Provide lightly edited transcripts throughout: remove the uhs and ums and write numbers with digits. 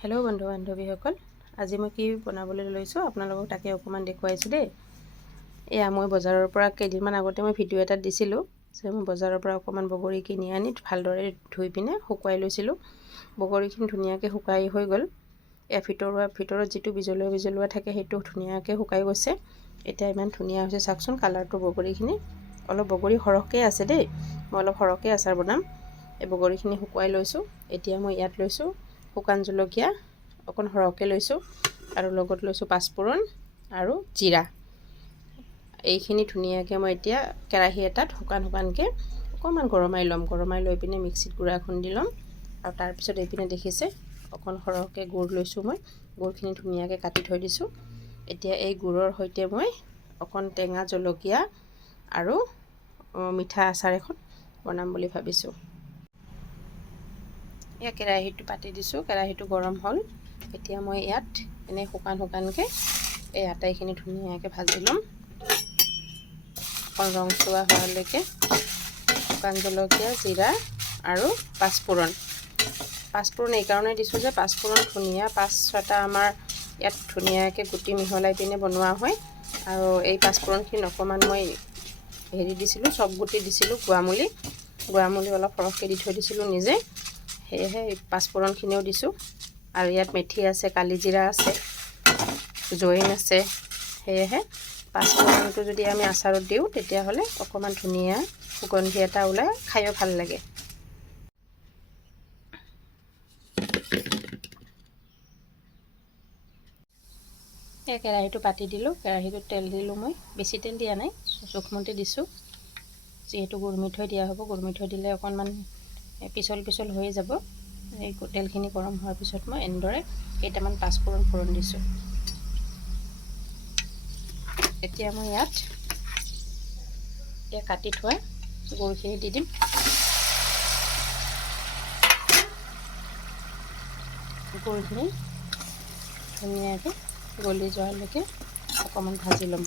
Hello' বন্ধু বান্ধৱীসকল, আজি মই কি বনাবলৈ লৈছোঁ আপোনালোকক তাকে অকণমান দেখুৱাইছোঁ দেই। এয়া মই বজাৰৰ পৰা কেইদিনমান আগতে মই ভিডিঅ' এটাত দিছিলোঁ যে মই বজাৰৰ পৰা অকণমান বগৰী কিনি আনি ভালদৰে ধুই পিনে শুকুৱাই লৈছিলোঁ। বগৰীখিনি ধুনীয়াকৈ শুকাই হৈ গ'ল। এয়া ভিতৰত যিটো বিজলুৱা থাকে সেইটো ধুনীয়াকৈ শুকাই গৈছে। এতিয়া ইমান ধুনীয়া হৈছে চাওকচোন কালাৰটো বগৰীখিনি। অলপ বগৰী সৰহকৈ আছে দেই, মই অলপ সৰহকৈ আচাৰ বনাম। এই বগৰীখিনি শুকুৱাই লৈছোঁ। এতিয়া মই ইয়াত লৈছোঁ শুকান জলকীয়া অকণ সৰহকৈ লৈছোঁ আৰু লগত লৈছোঁ পাঁচফোৰণ আৰু জিৰা। এইখিনি ধুনীয়াকৈ মই এতিয়া কেৰাহী এটাত শুকানকৈ অকণমান গৰমাই ল'ম। গৰমাই লৈ পিনে মিক্সিত গুড়া খুন্দি ল'ম। আৰু তাৰপিছত এইপিনে দেখিছে অকণ সৰহকৈ গুড় লৈছোঁ মই। গুড়খিনি ধুনীয়াকৈ কাটি থৈ দিছোঁ। এতিয়া এই গুড়ৰ সৈতে মই অকণ টেঙা জলকীয়া আৰু মিঠা আচাৰ এখন বনাম বুলি ভাবিছোঁ। এয়া কেৰাহীটো পাতি দিছোঁ, কেৰাহীটো গৰম হ'ল। এতিয়া মই ইয়াত এনেই শুকানকৈ এই আটাইখিনি ধুনীয়াকৈ ভাজি ল'ম। অকণ ৰংচোৱা হোৱালৈকে শুকান জলকীয়া, জিৰা আৰু পাঁচফোৰণ এইকাৰণে দিছোঁ যে পাঁচফোৰণ ধুনীয়া 5-6টা আমাৰ ইয়াত ধুনীয়াকৈ গুটি মিহলাই পিনে বনোৱা হয়। আৰু এই পাঁচফোৰণখিনি অকণমান মই দিছিলোঁ, চব গুটি দিছিলোঁ, গুড়ামুলি অলপ সৰহকৈ দি থৈ দিছিলোঁ নিজে। সেয়েহে পাঁচফোৰণখিনিও দিছোঁ। আৰু ইয়াত মেথি আছে, কালি জিৰা আছে, জইন আছে। সেয়েহে পাঁচফোৰণটো যদি আমি আচাৰত দিওঁ তেতিয়াহ'লে অকণমান ধুনীয়া সুগন্ধি এটা ওলাই, খায়ো ভাল লাগে। এই কেৰাহীটো পাতি দিলোঁ, কেৰাহীটোত তেল দিলোঁ। মই বেছি তেল দিয়া নাই, জোখমতে দিছোঁ। যিহেতু গুড় মিঠৈ দিয়া হ'ব, গুড় মিঠৈ দিলে অকণমান পিছল হৈ যাব। এই তেলখিনি গৰম হোৱাৰ পিছত মই এনেদৰে কেইটামান পাঁচফোৰণ ফোৰণ দিছোঁ। এতিয়া মই ইয়াত কাটি থোৱা গুড়খিনি দি দিম। গুড়খিনি ধুনীয়াকৈ গলি যোৱালৈকে অকণমান ভাজি ল'ম।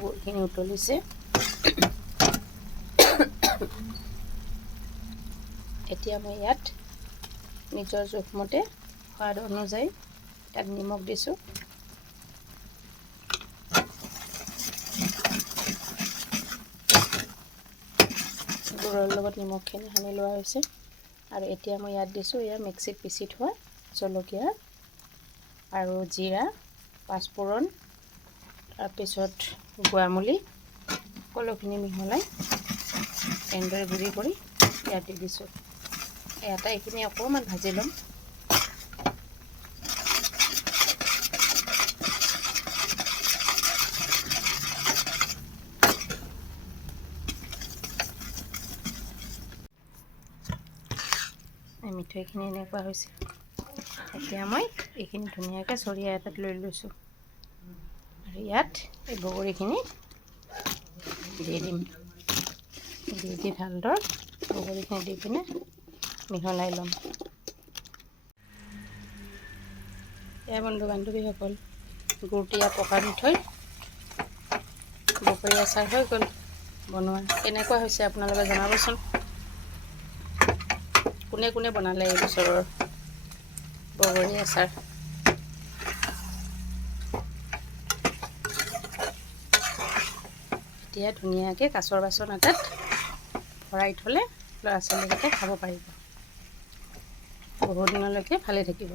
গুড়খিনি উতলিছে। এতিয়া মই ইয়াত নিজৰ জোখমতে সোৱাদ অনুযায়ী তাত নিমখ দিছোঁ। গুড়ৰ লগত নিমখখিনি সানি লোৱা হৈছে। আৰু এতিয়া মই ইয়াত দিছোঁ মিক্সিত পিচি থোৱা জলকীয়া আৰু জিৰা, পাঁচফোৰণ, তাৰপিছত গুড়ামুলি সকলোখিনি মিহলাই এনেদৰে গুড়ি কৰি ইয়াত দি দিছোঁ। ইয়াতে এইখিনি অকণমান ভাজি ল'ম। মিঠৈখিনি এনেকুৱা হৈছে। এতিয়া মই এইখিনি ধুনীয়াকৈ চৰিয়া এটাত লৈ লৈছোঁ আৰু ইয়াত এই বগৰীখিনি দি দিম। দি ভালদৰে বগৰীখিনি দি পিনে মিহলাই ল'ম। এয়া বন্ধু বান্ধৱীসকল, গুড় পকা মিঠৈ বগৰী আচাৰ হৈ গ'ল বনোৱা। কেনেকুৱা হৈছে আপোনালোকে জনাবচোন। কোনে কোনে বনালে এই বছৰৰ বগৰী আচাৰ। এতিয়া ধুনীয়াকৈ কাঁচৰ বাচন এটাত ভৰাই থ'লে ল'ৰা ছোৱালীকেইটাই খাব পাৰিব। বহু দিনলৈকে ভালে থাকিব।